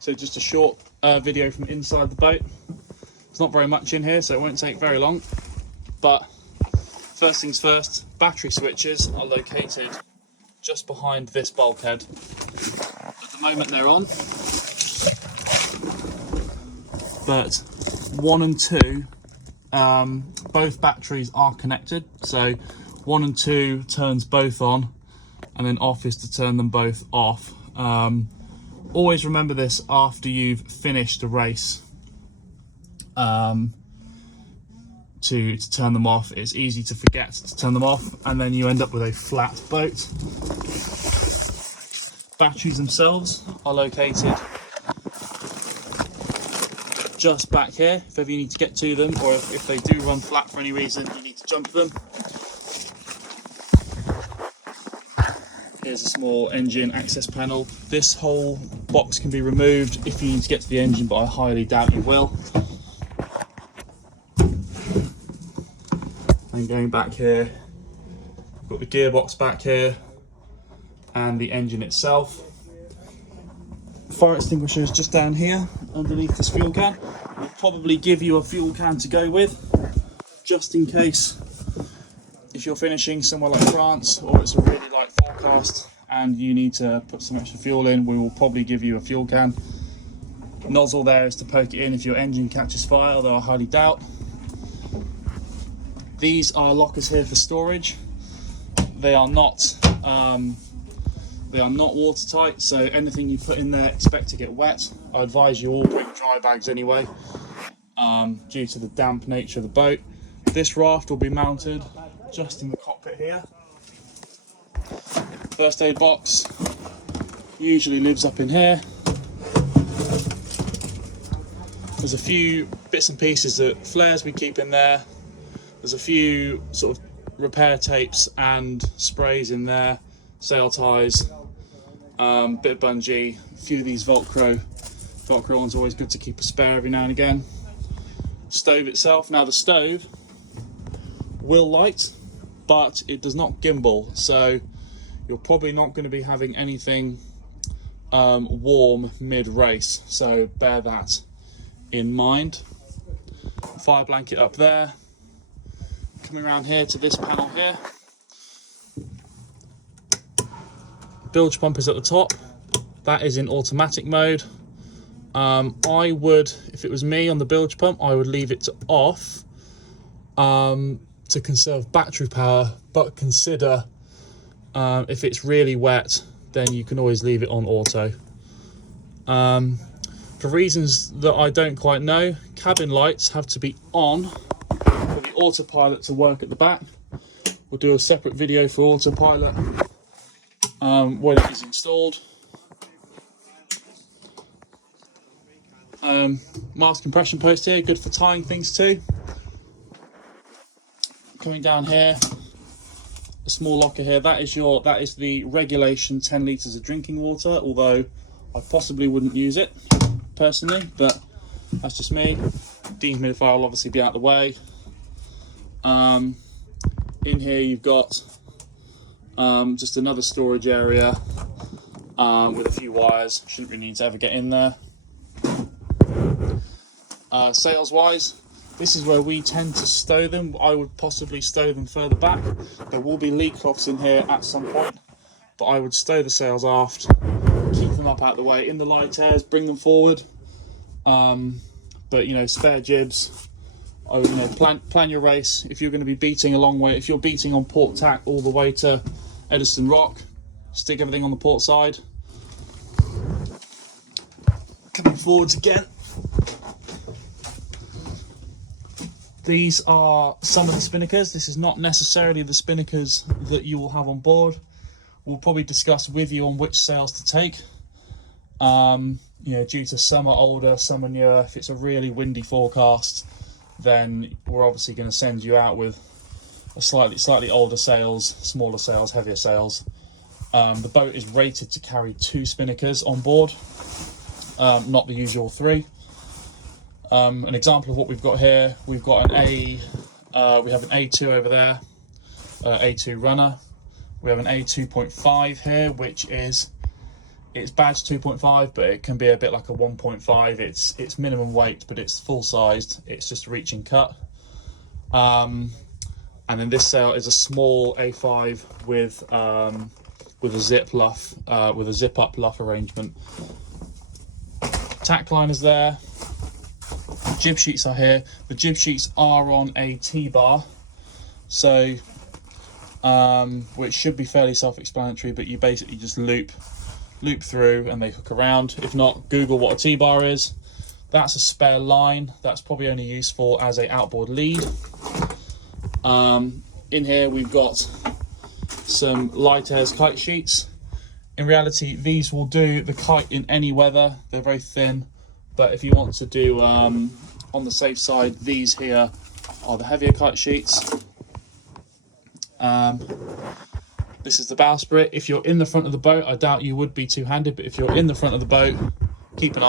So just a short video from inside the boat. There's not very much in here, so it won't take very long. But first things first, battery switches are located just behind this bulkhead. At the moment they're on, but 1 and 2, both batteries are connected. So 1 and 2 turns both on, and then off is to turn them both off. Always remember this after you've finished the race, to turn them off. It's easy to forget to turn them off, and then you end up with a flat boat. Batteries themselves are located just back here, if ever you need to get to them, or if they do run flat for any reason, you need to jump them. Here's a small engine access panel. This whole box can be removed if you need to get to the engine, but I highly doubt you will. And going back here, we've got the gearbox back here and the engine itself. Fire extinguisher is just down here underneath this fuel can. We'll probably give you a fuel can to go with, just in case if you're finishing somewhere like France or it's a really light forecast and you need to put some extra fuel in. We will probably give you a fuel can. Nozzle there is to poke it in if your engine catches fire, although I highly doubt. These are lockers here for storage. They are not watertight, so anything you put in there, expect to get wet. I advise you all bring dry bags anyway, due to the damp nature of the boat. This raft will be mounted just in the cockpit here. First aid box usually lives up in here. There's a few bits and pieces of flares we keep in there. There's a few sort of repair tapes and sprays in there, sail ties, bit of bungee, a few of these Velcro ones, always good to keep a spare every now and again. Stove itself, now the stove will light, but it does not gimbal, so you're probably not going to be having anything warm mid-race, so bear that in mind. Fire blanket up there. Coming around here to this panel here, bilge pump is at the top. That is in automatic mode. I would, if it was me on the bilge pump, I would leave it to off to conserve battery power, but consider if it's really wet, then you can always leave it on auto. For reasons that I don't quite know, cabin lights have to be on for the autopilot to work at the back. We'll do a separate video for autopilot when it is installed. Mast compression post here, good for tying things too. Coming down here, a small locker here. That is the regulation 10 litres of drinking water, although I possibly wouldn't use it personally, but that's just me. Dehumidifier will obviously be out of the way. In here you've got just another storage area with a few wires. Shouldn't really need to ever get in there. Sails wise, this is where we tend to stow them. I would possibly stow them further back. There will be leak cloths in here at some point, but I would stow the sails aft, keep them up out of the way. In the light airs, bring them forward. But you know, spare jibs. Plan your race. If you're going to be beating a long way, if you're beating on port tack all the way to Edison Rock, stick everything on the port side. Coming forwards again. These are some of the spinnakers. This is not necessarily the spinnakers that you will have on board. We'll probably discuss with you on which sails to take. You know, due to some are older, some are newer. If it's a really windy forecast, then we're obviously going to send you out with a slightly older sails, smaller sails, heavier sails. The boat is rated to carry 2 spinnakers on board, not the usual 3. An example of what we've got here, we've got we have an A2 over there, A2 runner. We have an A2.5 here, which is It's badged 2.5, but it can be a bit like a 1.5. It's minimum weight, but it's full sized. It's just reaching cut. And then this sail is a small A5 with a zip luff, with a zip up luff arrangement. Tack line is there. Jib sheets are here. The jib sheets are on a T-bar, so which should be fairly self-explanatory, but you basically just loop through and they hook around. If not, Google what a T-bar is. That's a spare line. That's probably only useful as a outboard lead. In here we've got some light airs kite sheets. In reality, these will do the kite in any weather. They're very thin, but if you want to do on the safe side, these here are the heavier kite sheets. This is the bowsprit. If you're in the front of the boat, I doubt you would be two-handed, but if you're in the front of the boat, keep an eye